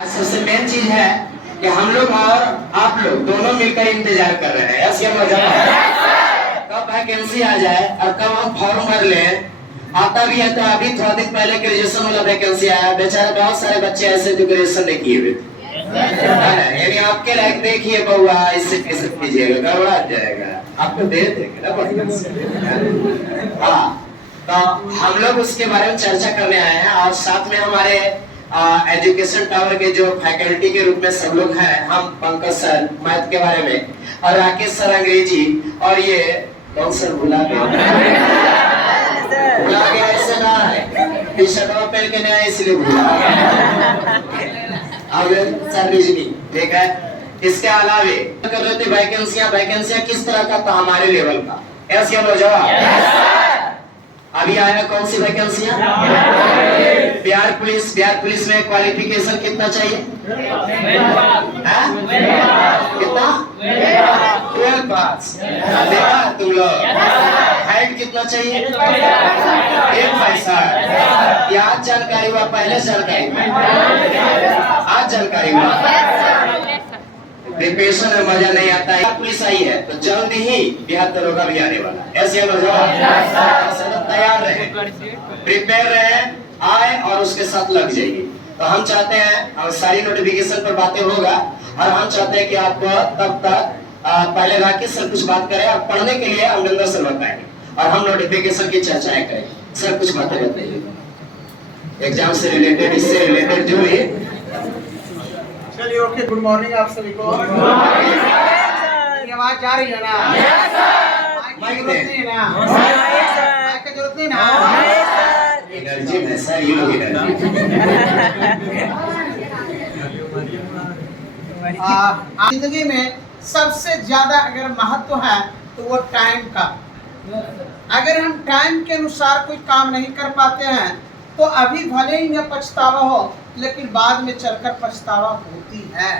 सबसे मेन चीज है कि हम लोग और आप लोग दोनों मिलकर इंतजार कर रहे हैं। ऐसी कब वैकेंसी आ जाए और कब हम फॉर्म भर लें। आता भी है तो अभी थोड़ा दिन पहले ग्रेजुएशन वाला वैकेंसी आया, बेचारे बहुत सारे बच्चे ऐसे जो ग्रेजुएशन नहीं किए हुए, यानी आपके लायक देखिए बउआ, इससे कैसे कीजिएगा, गड़बड़ा जाएगा, आपको दे देंगे ना बढ़िया से। हाँ, तो हम लोग उसके बारे में चर्चा करने आए हैं और साथ में हमारे एजुकेशन टावर के जो फैकल्टी के रूप में सब लोग हैं। हम पंकज सर मैथ के बारे में और राकेश सर अंग्रेजी, और ये कौन सर भुला गया ऐसे ना है, टी शर्ट पहन के नहीं आए इसलिए भुला अब सर रीजनिंग, ठीक है। इसके अलावे कर रहे थे वैकेंसियां किस तरह का था, हमारे लेवल का। ऐसे हम जवाब अभी आया कौन सी वैकेंसियां? बिहार पुलिस में क्वालिफिकेशन कितना चाहिए? कितना? 12 पास। देखा तुम लोग? हाइट कितना चाहिए? 1.65। आज जानकारी हुआ, पहले जानकारी आज जानकारी हुआ। प्रिपरेशन में मजा नहीं आता है। पुलिस आई है तो जल्दी ही बिहार दरोगा भी आने वाला है। ऐसे तैयार रहे, प्रिपेयर रहे, आए और उसके साथ लग जाइए। तो हम चाहते हैं, और सारी नोटिफिकेशन पर बातें होगा, और हम चाहते हैं कि आप तब तक पहले राकेश सर कुछ बात करें और पढ़ने के लिए अमरिंदर सर बताएंगे और हम नोटिफिकेशन की चर्चाएं करेंगे। सर कुछ बातें बताइए एग्जाम से रिलेटेड, इससे रिलेटेड जो भी। चलिए ओके, गुड मॉर्निंग आप सभी को। आवाज जा रही है ना? माइक की जरूरत नहीं है ना? माइक की जरूरत नहीं ना? एनर्जी में सर, ये लोग एनर्जी। जिंदगी में सबसे ज्यादा अगर महत्व है तो वो टाइम का। अगर हम टाइम के अनुसार कोई काम नहीं कर पाते हैं तो अभी भले ही न पछतावा हो, लेकिन बाद में चलकर पछतावा होती है।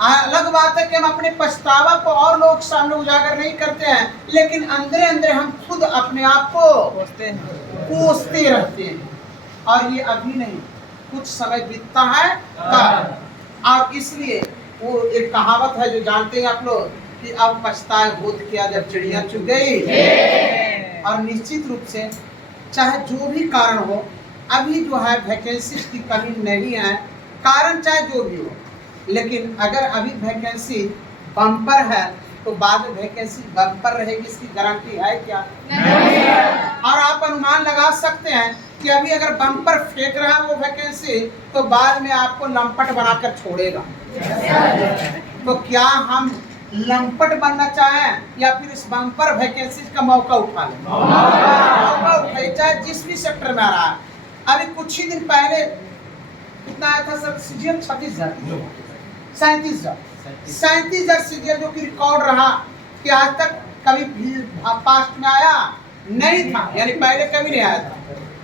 अलग बात है कि हम अपने पछतावा को और लोग सामने उजागर नहीं करते हैं, लेकिन अंदर अंदर हम खुद अपने आप को कोसते रहते हैं। और ये अभी नहीं, कुछ समय बीतता है तब। और इसलिए वो एक कहावत है जो जानते हैं आप लोग कि अब पछताए होत किया जब चिड़िया चुग गई। और निश्चित रूप से चाहे जो भी कारण हो, अभी जो है वैकेंसी की कमी नहीं है, कारण चाहे जो भी हो, लेकिन अगर अभी वैकेंसी बम्पर है तो बाद में वैकेंसी बम्पर रहेगी, इसकी गारंटी है क्या? नहीं। और आप अनुमान लगा सकते हैं कि अभी अगर बम्पर फेंक रहा है वो वैकेंसी, तो बाद में आपको लंपट बनाकर छोड़ेगा। तो क्या हम लंपट बनना चाहें या फिर इस बम्पर वैकेंसी का मौका उठा लें? मौका उठाए, चाहे जिस भी सेक्टर में आ रहा है। अभी कुछ ही दिन पहले कितना आया था सर? सीजीएल 37,000 सीजीएल, जो कि रिकॉर्ड रहा कि आज तक कभी पास्ट में आया नहीं था, यानी पहले कभी नहीं आया था।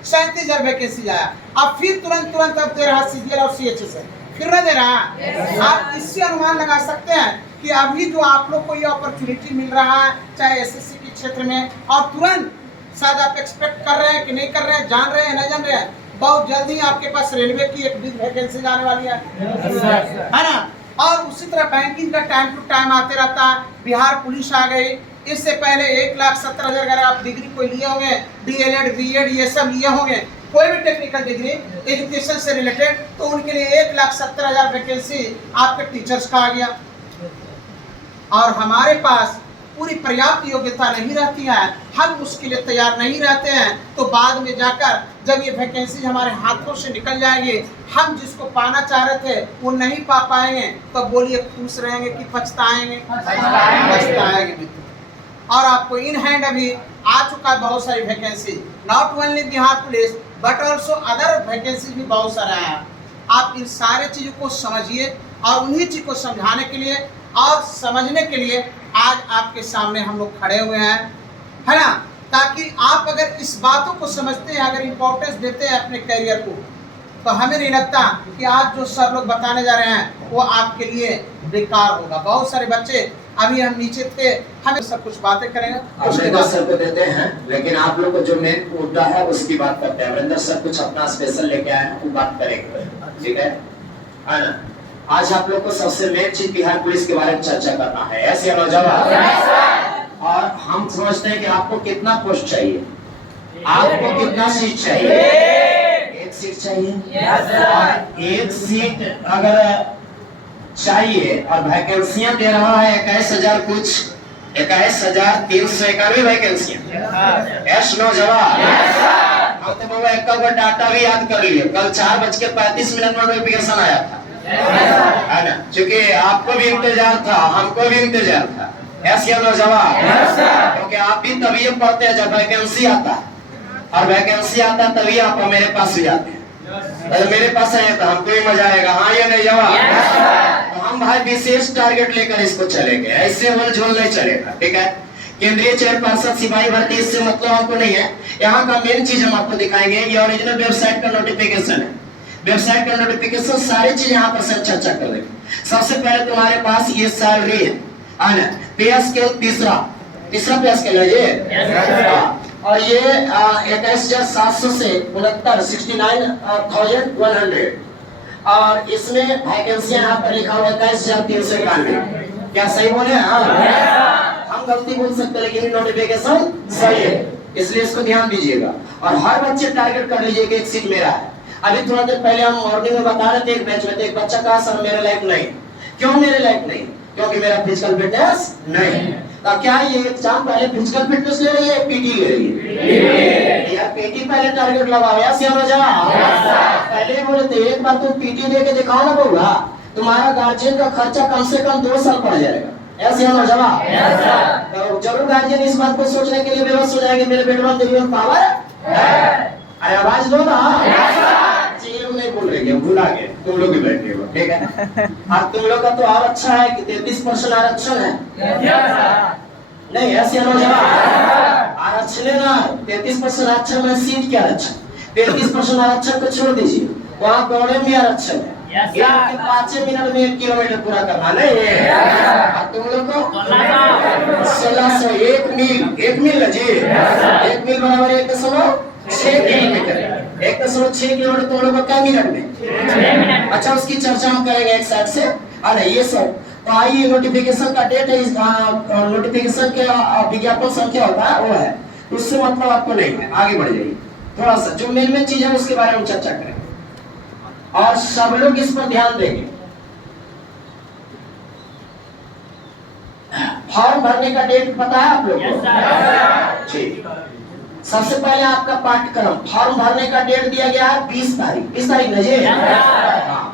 37,000 वैकेंसी आया, अब फिर तुरंत अब दे रहा सीजीएल और सीएचएस है, फिर न दे रहा। आप इससे अनुमान लगा सकते हैं कि अभी जो आप लोग को ये अपॉर्चुनिटी मिल रहा है, चाहे एसएससी के क्षेत्र में, और तुरंत शायद आप एक्सपेक्ट कर रहे हैं कि नहीं कर रहे हैं, जान रहे हैं नहीं जान रहे हैं, बहुत जल्दी आपके पास रेलवे की एक बिग वैकेंसी आने वाली है ना। और उसी तरह बैंकिंग का टाइम टू टाइम आते रहता है। बिहार पुलिस आ गई, इससे पहले 1,70,000 अगर आप डिग्री कोई लिए होंगे, डीएलएड बीएड ये सब लिए होंगे, कोई भी टेक्निकल डिग्री एजुकेशन से रिलेटेड, तो उनके लिए 1,70,000 वैकेंसी आपके टीचर्स का आ गया। और हमारे पास पूरी पर्याप्त योग्यता नहीं रहती है, हम उसके लिए तैयार नहीं रहते हैं, तो बाद में जाकर जब ये वैकेंसी हमारे हाथों से निकल जाएगी, हम जिसको पाना चाह रहे थे वो नहीं पा पाएंगे, तो बोलिए खुश रहेंगे कि पछताएंगे? पछताएंगे। और आपको इन हैंड अभी आ चुका है बहुत सारी vacancy, not only Bihar police but also other vacancy भी बहुत सारा है। आप इन सारे चीज़ों को समझिए, और उन्हीं चीज़ को समझाने के लिए और समझने के लिए आज आपके सामने हम लोग खड़े हुए हैं, है ना। ताकि आप अगर इस बातों को समझते हैं, अगर इम्पोर्टेंस देते हैं अपने करियर को, तो हमें नहीं लगता कि आज जो सर लोग बताने जा रहे हैं वो आपके लिए बेकार होगा। बहुत सारे बच्चे अभी हम नीचे थे, हमें सब कुछ बातें करेंगे, अमरिंदर सर को देते हैं, लेकिन आप लोग को जो मेन मुद्दा है उसकी बात करते हैं। अमरिंदर सर कुछ अपना स्पेशल लेके आए हैं, वो बात करेंगे। ठीक है ना? आज आप लोग को सबसे मेन चीज बिहार पुलिस के बारे में चर्चा करना है, ऐसे या नौजवान। और हम समझते हैं कि आपको कितना पोस्ट चाहिए, आपको कितना सीट चाहिए? एक सीट चाहिए। और एक सीट अगर चाहिए और वैकेंसियां दे रहा है 21,000 कुछ, 21,391 वैकेंसियां। यस नौजवान, हम तो बाबा एक का डाटा भी याद कर लिए। कल 4:35 में नोटिफिकेशन आया था, है ना? क्योंकि आपको भी इंतजार था, हमको भी इंतजार था। ऐसे नौजवान, क्योंकि आप भी तभी पढ़ते हैं जब वैकेंसी आता है, और वैकेंसी आता तभी आप मेरे पास भी आते हैं। अगर मेरे पास आए तो हमको भी मजा आएगा। हाँ या नहीं जवाब? तो हम भाई विशेष टारगेट लेकर इसको चलेंगे, ऐसे होल नहीं चलेगा। ठीक है? केंद्रीय चेयरपर्सन सिपाही भर्ती, इससे मतलब हमको नहीं है। यहाँ का मेन चीज हम आपको दिखाएंगे। ये ओरिजिनल वेबसाइट का नोटिफिकेशन है, वेबसाइट का नोटिफिकेशन, सारी चीज यहाँ पर सब चर्चा कर लेंगे। सबसे पहले तुम्हारे पास ये सैलरी है ना, पे स्केल तीसरा पे स्केल है ये। और ये 21,700 से 69,100। और इसमें वैकेंसी यहाँ पर लिखा हुआ है 21,391। क्या सही बोले? हम गलती बोल सकते हैं लेकिन नोटिफिकेशन सही है, इसलिए इसको ध्यान दीजिएगा। और हर बच्चे टारगेट कर लीजिए कि एक सीट मेरा है। अभी थोड़ा देर पहले हम मॉर्निंग में बता रहे थे, एक बैच में एक बच्चा कहा सर मेरे लायक नहीं। क्यों मेरे लायक नहीं? क्योंकि मेरा फिजिकल फिटनेस नहीं। तो क्या ये एग्जाम पहले फिजिकल फिटनेस ले रही है, पीटी ले रही है? यार पीटी पहले टारगेट लगाओ, ऐसे हो जा। पहले बोले थे एक बार तुम पीटी दे के दिखाओ ना बउआ, तुम्हारा गार्जियन का खर्चा कम से कम 2 साल पड़ जाएगा। ऐसे हो जा। तो जरूर गार्जियन इस बात को सोचने के लिए बेहोश हो जाएंगे, मेरे बेटवा में पावर है। अरे आवाज दो ना। नहीं बोल रहे, भूला गए, तुम लोग भी बैठ गए, ठीक है? और तुम लोग का तो और अच्छा है कि 33% आरक्षण है। नहीं ऐसे आरक्षण है ना, 33% आरक्षण में सीट क्या आरक्षण, 33% आरक्षण को छोड़ दीजिए, वहाँ दौड़े में आरक्षण है। 5 मिनट में 1 किलोमीटर पूरा करना नहीं। तुम लोग को 1600 1 मील जी, 1 मील बराबर 1.6 किलोमीटर। 1.6 किलोमीटर तुम लोग को क्या मिनट में? अच्छा उसकी चर्चा हम करेंगे एक साइड से। अरे ये सब तो आइए, नोटिफिकेशन का डेट है, नोटिफिकेशन के विज्ञापन संख्या होता है वो है, उससे मतलब आपको नहीं है। आगे बढ़ जाइए, थोड़ा सा जो मेन चीज है उसके बारे में चर्चा करेंगे और सब लोग इस पर ध्यान देंगे। फॉर्म भरने का डेट पता है आप लोग को? ठीक। सबसे पहले आपका पाठ्यक्रम, फॉर्म भरने का डेट दिया गया है 20 तारीख। 20 तारीख नजे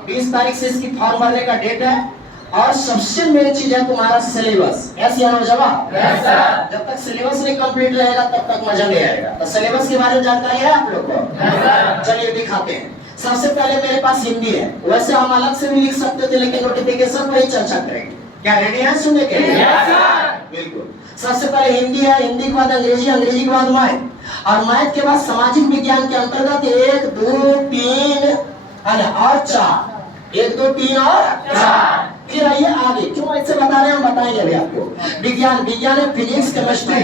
20 तारीख से इसकी फॉर्म भरने का डेट है। और सबसे मेन चीज है तुम्हारा सिलेबस। ऐसे जवाब, जब तक सिलेबस नहीं कंप्लीट रहेगा तब तक मजा नहीं आएगा। तो सिलेबस के बारे में जानकारी है आप लोग को? चलिए दिखाते हैं। सबसे पहले मेरे पास हिंदी है, वैसे हम अलग से भी लिख सकते थे लेकिन नोटिफिकेशन पर ही चर्चा करेंगे। क्या रेडी है सुनने के लिए? बिल्कुल। सबसे पहले हिंदी है, हिंदी के बाद अंग्रेजी, अंग्रेजी के बाद मैथ, और मैथ के बाद सामाजिक विज्ञान के अंतर्गत 1 2 3 और 4। 1 2 3 और 4। फिर आइए आगे, क्यों ऐसे बता रहे हैं हम बताएंगे अभी आपको। विज्ञान, विज्ञान है फिजिक्स, केमिस्ट्री,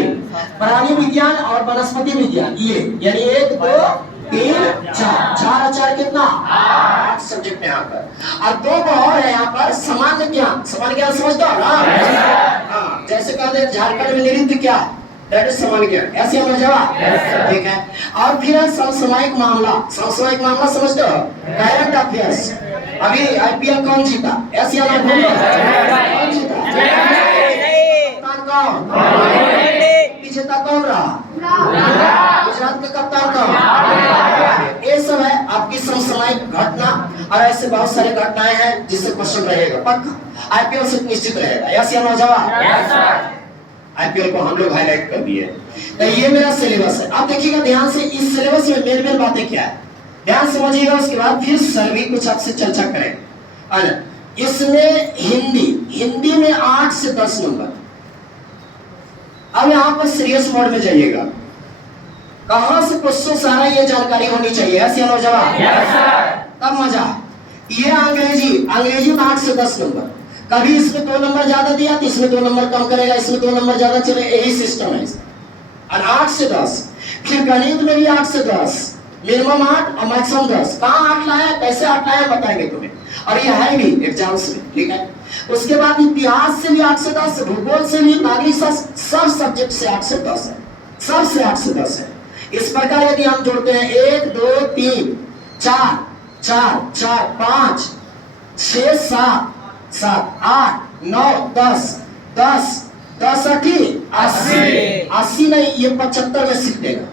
प्राणी विज्ञान और वनस्पति विज्ञान। ये यानी 1 2 3 4, 4 और 4 कितना? 8 सब्जेक्ट है यहाँ पर। और 2 और है यहाँ पर सामान्य ज्ञान। सामान्य ज्ञान समझते हो ना? हाँ, जैसे कहते हैं झारखंड में नृत्य क्या है, दैट इज सामान्य ज्ञान। ऐसे हमारा जवाब, ठीक है। और फिर है समसामयिक मामला। समसामयिक मामला समझते हो? Current affairs. अभी आईपीएल कौन जीता? ऐसे हमारा कौन जीता? कौन विजेता कौन रहा? गुजरात का कप्तान कौन? ये सब है आपकी समसामयिक घटना, और ऐसे बहुत सारे घटनाएं हैं जिससे क्वेश्चन रहेगा पक्का। आईपीएल से निश्चित रहेगा। ऐसे हमारा जवाब। आईपीएल को हम लोग हाईलाइट कर दिए। तो ये मेरा सिलेबस है। आप देखिएगा ध्यान से, इस सिलेबस में मेन मेन बातें क्या है ध्यान समझिएगा। उसके बाद फिर सर भी कुछ आपसे चर्चा करेंगे। इसमें हिंदी में 8 से 10 नंबर। अब यहाँ पर सीरियस मोड में जाइएगा, कहां से क्वेश्चन सारा ये जानकारी होनी चाहिए। ऐसे हो जवाब, तब मजा। ये अंग्रेजी में 8 से 10 नंबर। कभी इसमें 2 नंबर ज्यादा दिया तो इसमें 2 नंबर कम करेगा, इसमें 2 नंबर ज्यादा चले, यही सिस्टम है इसका। और 8 से 10। फिर गणित में भी 8 से 10, मिनिमम 8 और मैक्सिमम 10। कहाँ 8 लाया, कैसे 8 लाया बताएंगे तुम्हें, और ये है भी एग्जाम्स में, ठीक है। उसके बाद इतिहास से भी 8 से 10, भूगोल से भी, नागरिक शास्त्र, सब सब्जेक्ट से 8 से 10 है, सब से 8 से 10 है। इस प्रकार यदि हम जोड़ते हैं 1 2 3 4 4 4 5 6 7 7 8 9 10 10 10 80 80 नहीं, ये 75 में सीख देगा।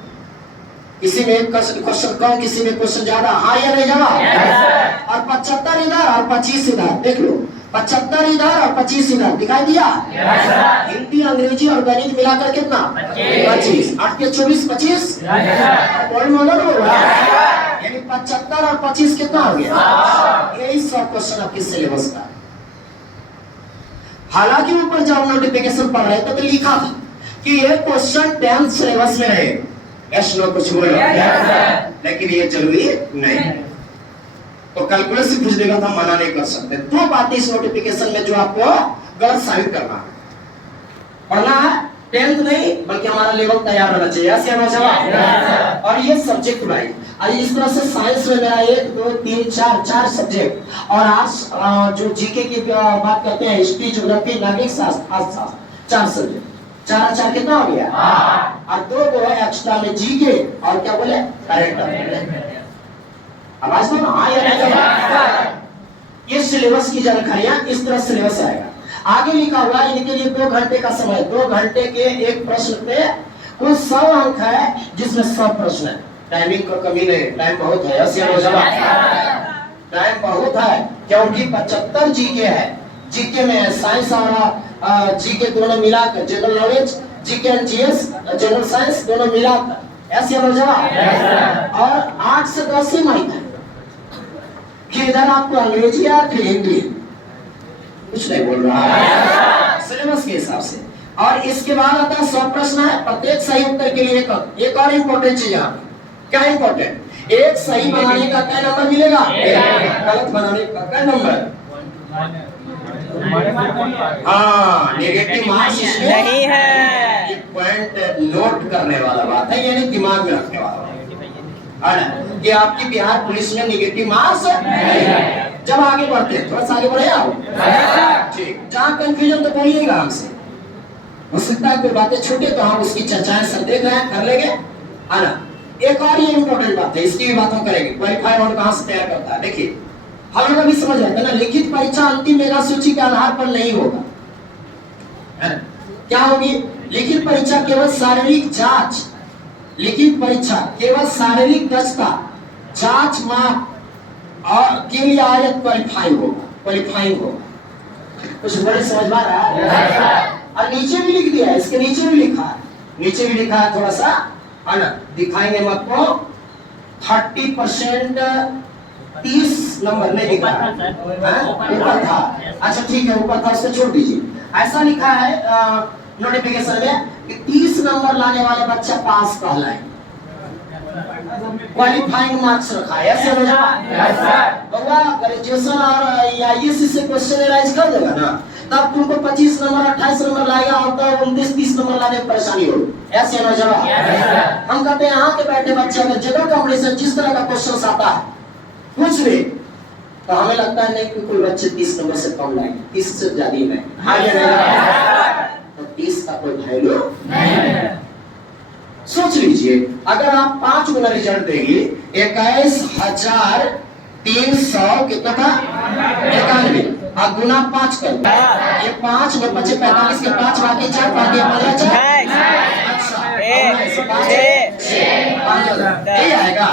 किसी में क्वेश्चन कम, किसी में क्वेश्चन ज्यादा, हाँ या नहीं जवाब। और 75 इधर और 25 इधर, देख लो 75 इधर और 25 इधर, दिखाई दिया। हिंदी, अंग्रेजी और गणित मिलाकर कितना 25, 8 के 24 25, यानी 75 और 25 कितना हो गया, यही सब क्वेश्चन आपके सिलेबस का। हालांकि ऊपर जब नोटिफिकेशन पढ़ रहे थे तो लिखा था कि ये क्वेश्चन 10th सिलेबस में रहे, यस नो कुछ बोलो, लेकिन ये जरूरी नहीं। तो कैलकुलस से पूछ देगा तो हम मना नहीं कर सकते। दो बातें इस नोटिफिकेशन में जो आपको गलत साबित करना है, पढ़ना है 10th नहीं बल्कि हमारा लेवल तैयार रहना चाहिए, ऐसे आना जवाब। और ये सब्जेक्ट वाइज, और इस तरह से साइंस में मेरा 1 2 3 4 सब्जेक्ट, और आज जो जीके की बात करते हैं, हिस्ट्री, ज्योग्राफी, नागरिक शास्त्र, अर्थशास्त्र, 4 सब्जेक्ट, 4 4 कितना हो गया, और 2 है एक्स्ट्रा में जीके और क्या बोले करंट अफेयर। आवाज दो ना, हाँ या नहीं। ये सिलेबस की जानकारियां इस तरह सिलेबस आएगा। आगे लिखा हुआ इनके लिए 2 घंटे का समय, 2 घंटे के एक प्रश्न पे कुल 100 अंक है, जिसमें 100 प्रश्न है। टाइमिंग का कमी नहीं, टाइम बहुत है, टाइम बहुत है, क्योंकि 75 जीके है। जीके में साइंस और जीके दोनों मिलाकर, general knowledge, GK and GS, general science दोनों मिलाकर, ऐसे हो जवाब। और 8 से 10 ही माइक है, कि इधर आपको अंग्रेजी या फिर हिंदी, कुछ नहीं बोल रहा है सिलेबस के हिसाब से। और इसके बाद आता है 100 प्रश्न है, प्रत्येक सही उत्तर के लिए एक और इम्पोर्टेंट चीज यहाँ क्या इम्पोर्टेंट, एक सही बनाने का क्या नंबर मिलेगा, गलत बनाने का क्या नंबर, हाँ नेगेटिव मार्क्स नहीं है। ये पॉइंट नोट करने वाला बात है, यानी दिमाग में रखने वाला बात है ना, कि आपकी बिहार पुलिस में नेगेटिव मार्क्स है। जब आगे बढ़ते हैं, थोड़ा सा आगे बढ़े आओ, ठीक, जहाँ कंफ्यूजन तो बोलिएगा हमसे, हो सकता है कोई बातें छूटे तो हम उसकी चर्चाएं सब देख रहे हैं, कर लेंगे, है ना। एक और ये इम्पोर्टेंट बात है, इसकी भी बात हम करेंगे, क्वालिफाई और कहाँ से तैयार करता है। देखिए हम लोग अभी समझ रहे थे ना, लिखित परीक्षा अंतिम मेधा सूची के आधार पर नहीं होगा, है ना। क्या होगी, लिखित परीक्षा केवल शारीरिक जांच, लिखित परीक्षा केवल शारीरिक दक्षता जांच माप और के लिए आयत क्वालिफाइंग होगा। कुछ बड़े समझ में आ रहा है। और नीचे भी लिख दिया है, इसके नीचे भी लिखा है, नीचे भी लिखा है, थोड़ा सा है ना, दिखाएंगे हम आपको। 30% 30 नंबर नहीं लिखा है, ऊपर था, अच्छा ठीक है ऊपर था, उसको छोड़ दीजिए। ऐसा लिखा है नोटिफिकेशन में कि 30 नंबर लाने वाले बच्चा पास कहलाए, क्वालिफाइंग मार्क्स रखा है, ऐसे हो जाएगा। बउआ ग्रेजुएशन और आईएएस से क्वेश्चन एनालाइज कर देगा ना, तब तुमको 25 नंबर 28 नंबर लाएगा, और तो 29 30 नंबर लाने में परेशानी होगी, ऐसे हो जाएगा। हम कहते हैं यहाँ के बैठे बच्चे अगर जनरल कॉम्पिटिशन जिस तरह का क्वेश्चन आता है पूछ ले, तो हमें लगता है नहीं कि कोई बच्चे 30 नंबर से कम लाएंगे, 30 से ज्यादा ही नहीं, हाँ या नहीं, तो 30 का कोई वैल्यू नहीं। सोच लीजिए अगर आप 5 गुना रिजल्ट देंगे, 21,300 कितना था 91, अब गुना 5 कर, ये 5 में बचे 45 के 5 बाकी 4 बाकी 15 4, अच्छा 6 आएगा।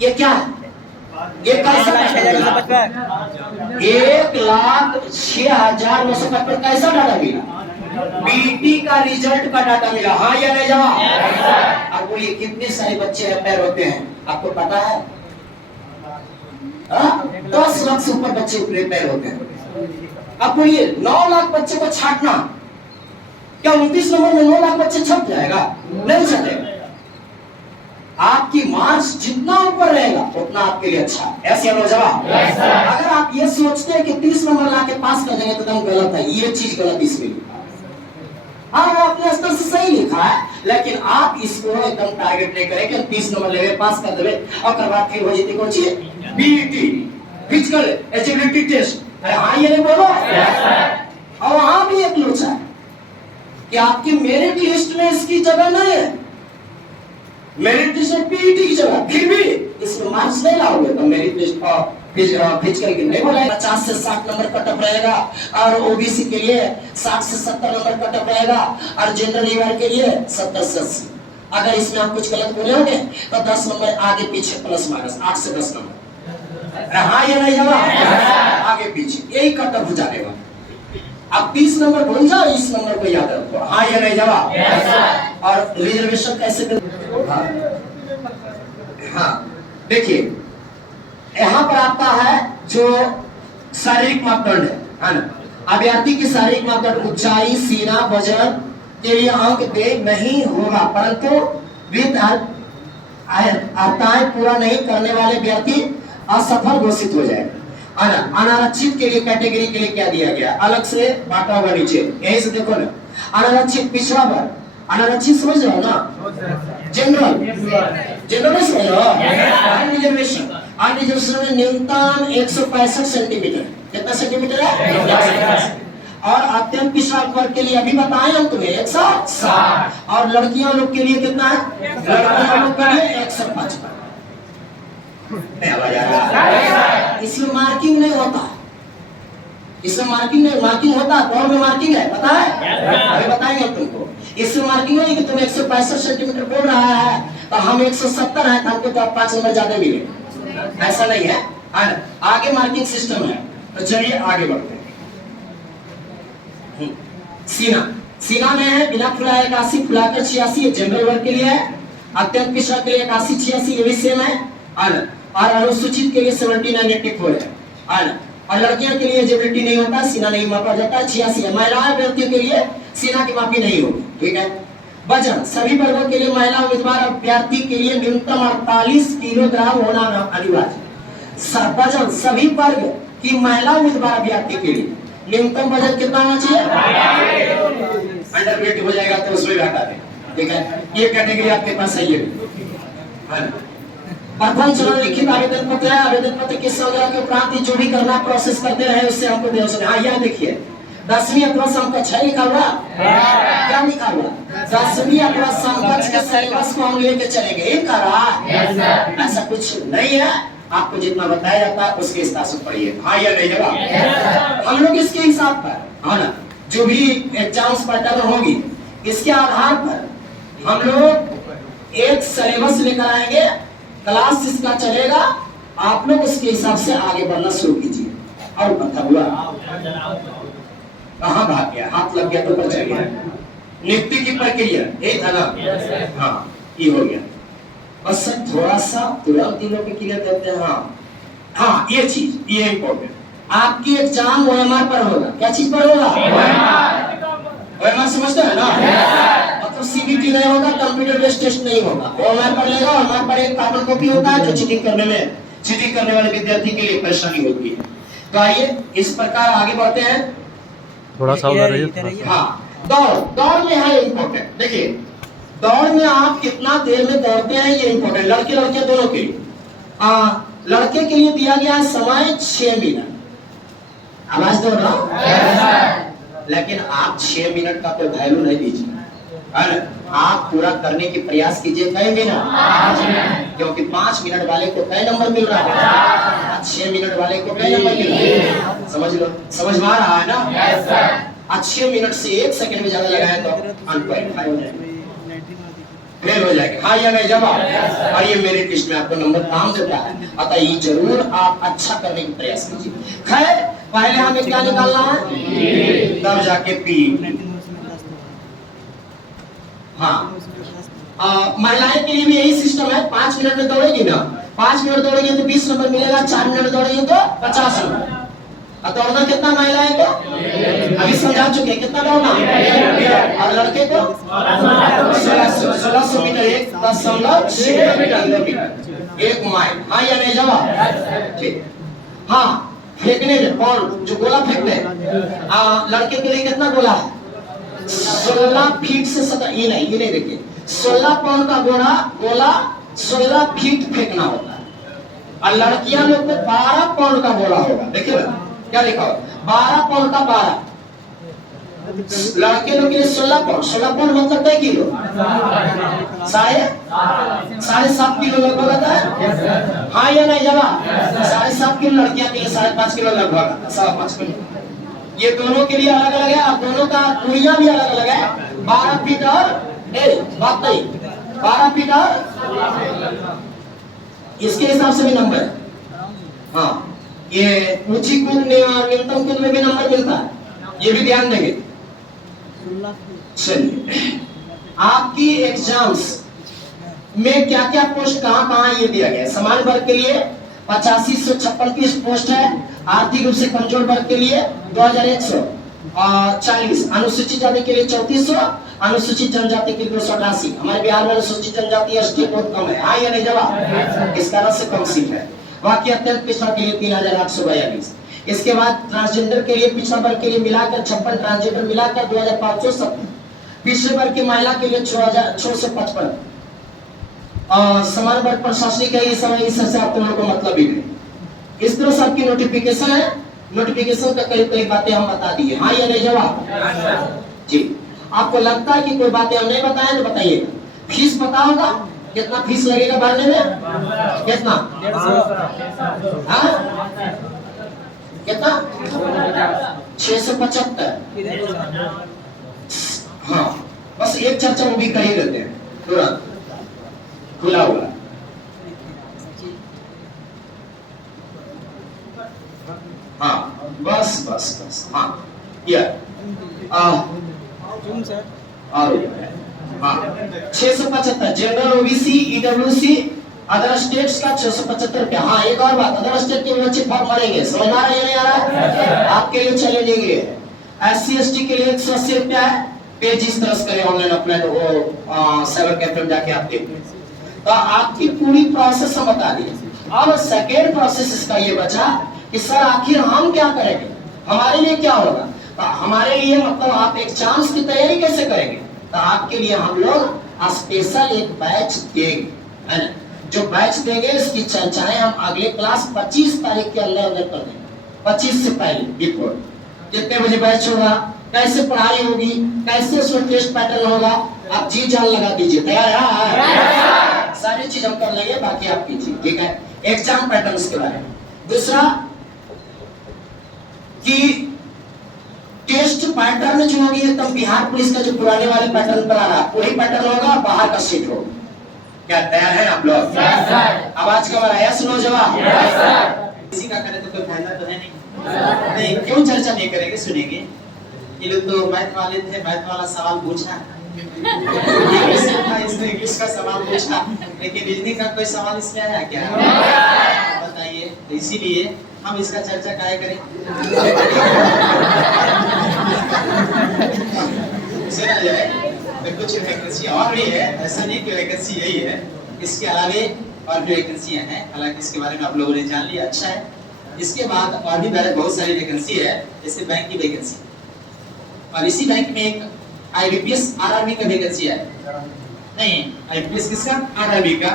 ये क्या है, ये कैसा 1,06,975 कैसा डाटा मिला, बीटी का रिजल्ट का डाटा मिला, हाँ या नहीं जवाब। अब बोलिए कितने सारे बच्चे रिपेयर होते हैं आपको पता है, 10 लाख से ऊपर बच्चे रिपेयर होते हैं। अब बोलिए 9 लाख बच्चे को छाटना, क्या 29 नंबर में 9 लाख बच्चे छप जाएगा, नहीं छपेगा। आपकी मार्क्स जितना ऊपर रहेगा उतना आपके लिए अच्छा, ऐसे हो जवाब। अगर आप ये सोचते हैं कि 30 नंबर ला के पास कर देंगे तो एकदम गलत है, ये चीज गलत इसमें। हाँ वो अपने स्तर से सही लिखा है, लेकिन आप इसको एकदम टारगेट नहीं करें कि 30 नंबर लेवे, पास कर देवे और करवा फिर हो जाती कौन सी बीईटी फिजिकल एलिजिबिलिटी टेस्ट। अरे हाँ ये नहीं बोलो। और वहां भी एक लोचा है कि आपकी मेरिट लिस्ट में इसकी जगह नहीं है, मेरिट लिस्ट में पीईटी की जगह, फिर भी इसमें मार्क्स नहीं लाओगे तो मेरिट लिस्ट और फिजिकल के नहीं बोला। 50 से 60 नंबर कटअप रहेगा और ओबीसी के लिए 60 से 70 नंबर कटअप रहेगा और जनरल ईआर के लिए 70 से 80। अगर इसमें आप कुछ गलत बोले होंगे तो 10 नंबर आगे पीछे प्लस माइनस 8 से 10 नंबर। हाँ या नहीं जवाब? आगे पीछे यही कटअप हो जाएगा। अब 30 नंबर भूल जाओ, इस नंबर को याद रखो। हाँ या नहीं जवाब? और रिजर्वेशन कैसे कर? हाँ देखिए यहाँ पर आपका है जो शारीरिक मापदंड है ना। अभ्यर्थी की शारीरिक मापदंड ऊंचाई, सीना, वजन के लिए अंक दे नहीं होगा, परंतु विद आयताएं पूरा नहीं करने वाले अभ्यर्थी असफल घोषित हो जाएगा। अनारक्षित के लिए कैटेगरी के लिए क्या दिया गया, अलग से बांटा होगा नीचे, यही से देखो ना। अनारक्षित पिछड़ा वर्ग, अनारक्षित समझ रहे हो ना, जनरल जनरल समझ रहे हो, रिजर्वेशन। रिजर्वेशन में न्यूनतम 165 सेंटीमीटर, कितना सेंटीमीटर है? और अत्यंत पिछड़ा वर्ग के लिए अभी बताएं हम तुम्हें 160, और लड़कियों लोग के लिए कितना है? लड़कियों लोग के लिए 155। इसमें मार्किंग नहीं होता, इसमें मार्किंग नहीं, मार्किंग होता दौड़ में मार्किंग है, पता है? अभी बताएंगे तुमको। इसमें मार्किंग नहीं कि तुम 165 सेंटीमीटर बोल रहा है तो हम 170 है, हमको तो 5 नंबर ज्यादा मिले, ऐसा नहीं है। आगे मार्किंग सिस्टम है। तो चलिए आगे बढ़ते हैं। सीना, सीना में है बिना फुलाए 81, फुलाकर 86 जनरल वर्ग के लिए है, अत्यंत पिछड़ा के लिए 81 86 ये भी सेम है। और अनुसूचित के लिए 79 84 है। और लड़कियों के लिए एलिजिबिलिटी नहीं होता, सीना नहीं मापा जाता, 86 है। महिला अभ्यर्थियों के लिए सीना की मापी नहीं होगी, ठीक है। वजन सभी वर्गों के लिए महिला उम्मीदवार अभ्यर्थी के लिए न्यूनतम 48 किलोग्राम होना अनिवार्य। वजन सभी वर्ग की महिला उम्मीदवार अभ्यर्थी के लिए न्यूनतम वजन कितना होना चाहिए? अंडरवेट हो जाएगा तो उसमें घटा दें, ठीक है। ये कैटेगरी आपके पास है। ये प्रथम चरण लिखित आवेदन पत्र है। आवेदन पत्र के संग्रह के उपरांत जो भी करना प्रोसेस करते रहे उससे हमको दे सकते। हाँ यहाँ देखिए 10वीं अथवा समकक्ष है लिखा हुआ, क्या लिखा हुआ? 10वीं अथवा समकक्ष के सिलेबस को हम लेके चलेंगे, ये कर रहा ऐसा कुछ नहीं है। आपको जितना बताया जाता है उसके हिसाब से पढ़िए। हाँ या नहीं जवाब? हम लोग इसके हिसाब पर, हाँ ना, जो भी एग्जाम्स पैटर्न होगी इसके आधार पर हम लोग एक सिलेबस लेकर आएंगे, क्लास इसका चलेगा, आप लोग उसके हिसाब से आगे बढ़ना शुरू कीजिए। और पता हुआ कहाँ भाग गया, हाथ लग गया तो ऊपर चल गया। नियुक्ति की प्रक्रिया यही था ना? हाँ ये हो गया। बस थोड़ा सा तुरंत दिनों के क्लियर करते हैं। हाँ ये चीज ये इम्पोर्टेंट, आपकी एग्जाम ओएमआर पर होगा। क्या चीज पर होगा? ओएमआर समझते हैं ना? मतलब सीबीटी नहीं होगा, कंप्यूटर बेस्ड टेस्ट नहीं होगा, ओएमआर पर लेगा। ओएमआर पर एक कार्बन कॉपी होता है जो चीटिंग करने वाले विद्यार्थी के लिए परेशानी होती है। तो आइए इस प्रकार आगे बढ़ते हैं। थोड़ा सा उधर रहिए। हाँ दौड़ में है इम्पोर्टेंट। देखिए दौड़ में आप कितना देर में दौड़ते हैं ये इम्पोर्टेंट, लड़के लड़कियां दोनों के लिए। लड़के के लिए दिया गया है समय 6 मिनट। आवाज दो ना, लेकिन आप 6 मिनट का तो वैल्यू नहीं दीजिए, आप पूरा करने की प्रयास कीजिए। कई मिनट, क्योंकि 5 मिनट वाले को कई नंबर मिल रहा है, 6 मिनट वाले को कई नंबर मिल रहा है। समझ लो, समझ में आ रहा है ना? 6 मिनट से 1 सेकंड में ज्यादा लगाए तो अनक्वालिफाई हो जाएगा, फेल हो जाएगा। हाँ या नहीं जवाब? और ये मेरे लिस्ट में आपको नंबर काम देता है, अतः ये जरूर आप अच्छा करने की प्रयास कीजिए। खैर पहले हमें क्या निकालना है, तब जाके पी। हाँ महिलाएं के लिए भी यही सिस्टम है। 5 मिनट में दौड़ेगी ना, 5 मिनट दौड़ेगी तो 20 नंबर मिलेगा, 4 मिनट दौड़ेगी तो 50 नंबर। दौड़ना कितना महिलाएं को अभी समझा चुके, कितना दौड़ना? और लड़के को 1600 मीटर, 1.6 1 माइल। हाँ या नहीं जवाब? ठीक। हाँ फेंकने में बॉल जो गोला फेंकते हैं, लड़के के लिए कितना गोला है? 16 फीट से 17, ये नहीं देखिए, 16 पाउंड का गोला 16 फीट फेंकना होता है। और लड़कियां लोग को 12 पाउंड का गोला होगा। देखिए क्या लिखा हो, 12 पाउंड का 12, लड़के लोग के लिए 16 पाउंड मतलब 2 किलो, साढ़े 7 किलो लगभग आता है। हाँ या नहीं जवाब? 7.5 किलो लड़कियां के लिए 5.5 किलो लगभग, 5.5 किलो। ये दोनों के लिए अलग अलग है और दोनों का दूरियां भी अलग अलग है। 12 फीट और बात नहीं, 12 फीट और इसके हिसाब से भी नंबर है। हाँ, ये ऊंची कूद न्यूनतम कूद में भी नंबर मिलता है, ये भी ध्यान देंगे। चलिए, आपकी एग्जाम्स में क्या क्या पोस्ट कहां ये दिया गया है। सामान्य वर्ग के लिए 8556 पोस्ट है, आर्थिक रूप से कमजोर वर्ग के लिए 2140, अनुसूचित जाति के लिए 3400, अनुसूचित जनजाति के लिए 288। हमारे बिहार में अनुसूचित जनजाति एसटी बहुत कम है। हाँ या नहीं जवाब? इस कारण से कम सीट है। बाकी अत्यंत पिछड़ा के लिए 3842। इसके बाद ट्रांसजेंडर के लिए, पिछड़ा वर्ग के लिए मिलाकर 56, ट्रांसजेंडर मिलाकर 2570, पिछड़े वर्ग की महिला के लिए 6655 और समान वर्ग प्रशासनिक है। इस समय आप तुम लोग को मतलब भी नहीं। इस तरह से आपकी नोटिफिकेशन है, नोटिफिकेशन का कई बातें हम बता दिए। हाँ या नहीं जवाब? जी। आपको लगता है कि कोई बातें हम नहीं बताएं तो बताइए। फीस पता होगा कितना फीस लगेगा भरने में? कितना? कितना? 675। हाँ, बस एक चर्चा वो भी कर ही देते हैं तुरंत खुला हुआ। हाँ, बस हाँ, हाँ, 675। General OBC EWC other states का 675 रुपया। हाँ, एक और बात, अदर स्टेट के बच्चे फॉर्म भरेंगे, समझ आ रहा है या नहीं आ रहा है? आपके लिए चैलेंजिंग है। एससी एसटी के लिए 180 रुपया है। पेज इस तरह से करें ऑनलाइन अपना, तो वो साइबर कैफे में जाके आप देखिए। तो आपकी पूरी प्रोसेस हम बता दिए। अब सेकेंड प्रोसेस इसका ये बचा कि सर आखिर हम क्या करेंगे, हमारे लिए क्या होगा। तो हमारे लिए मतलब आप एग्जाम्स की तैयारी कैसे करेंगे, तो आपके लिए हम लोग स्पेशल एक बैच देंगे, है ना। जो बैच देंगे इसकी चर्चाएं हम अगले क्लास 25 तारीख के अंदर कर देंगे। 25 से पहले बिफोर कितने बजे बैच होगा, कैसे पढ़ाई होगी, कैसे उसमें टेस्ट पैटर्न होगा, आप जी जान लगा दीजिए। तैयार है? सारी चीज हम कर लेंगे, बाकी आप कीजिए, ठीक है। एग्जाम पैटर्न के बारे में। दूसरा कि टेस्ट पैटर्न जो होगी एकदम बिहार पुलिस का जो पुराने वाले पैटर्न पर आ रहा है, वही पैटर्न होगा, बाहर का सीट होगा। क्या तैयार है आप लोग? आवाज का बड़ा है, सुनो जवाब। किसी का करे तो कोई फायदा तो है नहीं। क्यों चर्चा नहीं करेंगे, सुनेंगे। ये लोग तो मैथ वाले थे, मैथ वाला सवाल पूछा, इसने इंग्लिश का सवाल पूछा, लेकिन रीजनिंग का कोई सवाल इसमें आया क्या? बताइए। तो इसीलिए हम इसका चर्चा काहे करें? सुना जाए तो कुछ वैकेंसी और भी है, ऐसा नहीं कि वैकेंसी यही है, इसके अलावे और भी वैकेंसियां हैं। हालांकि इसके बारे में आप लोगों ने जान लिया, अच्छा है। इसके बाद और भी बहुत सारी वैकेंसी है, जैसे बैंक की वैकेंसी, और इसी बैंक में एक आईबीपीएस आरआरबी का वैकेंसी है। नहीं, आईबीपीएस किसका? आरआरबी का।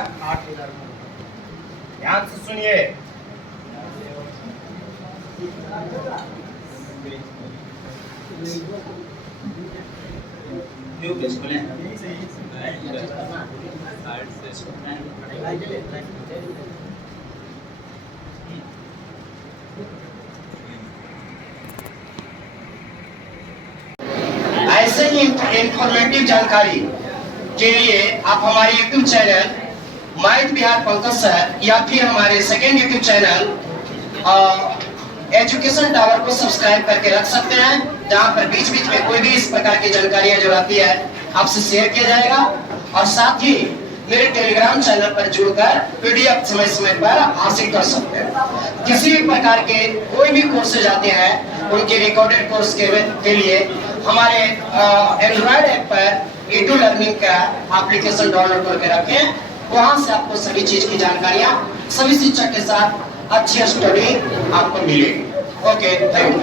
ध्यान से सुनिए। न्यू पेज खोलें। ऐसे ही इंफॉर्मेटिव जानकारी के लिए आप हमारे YouTube channel math Bihar Pankaj sir या फिर हमारे second YouTube channel education tower को सब्सक्राइब करके रख सकते हैं, जहां पर बीच बीच में कोई भी इस प्रकार की जानकारियां जो आती है आपसे शेयर किया जाएगा। और साथ ही मेरे टेलीग्राम चैनल पर जुड़कर पीडीएफ समय समय पर हासिल कर सकते हैं। किसी भी प्रकार के कोई भी कोर्सेज आते हैं, उनके रिकॉर्डेड कोर्स के लिए हमारे एंड्रॉइड ऐप पर ईडू लर्निंग का एप्लीकेशन डाउनलोड करके रखें। वहां से आपको सभी चीज की जानकारियां सभी शिक्षक के साथ अच्छी स्टडी आपको मिलेगी। Okay, thank you.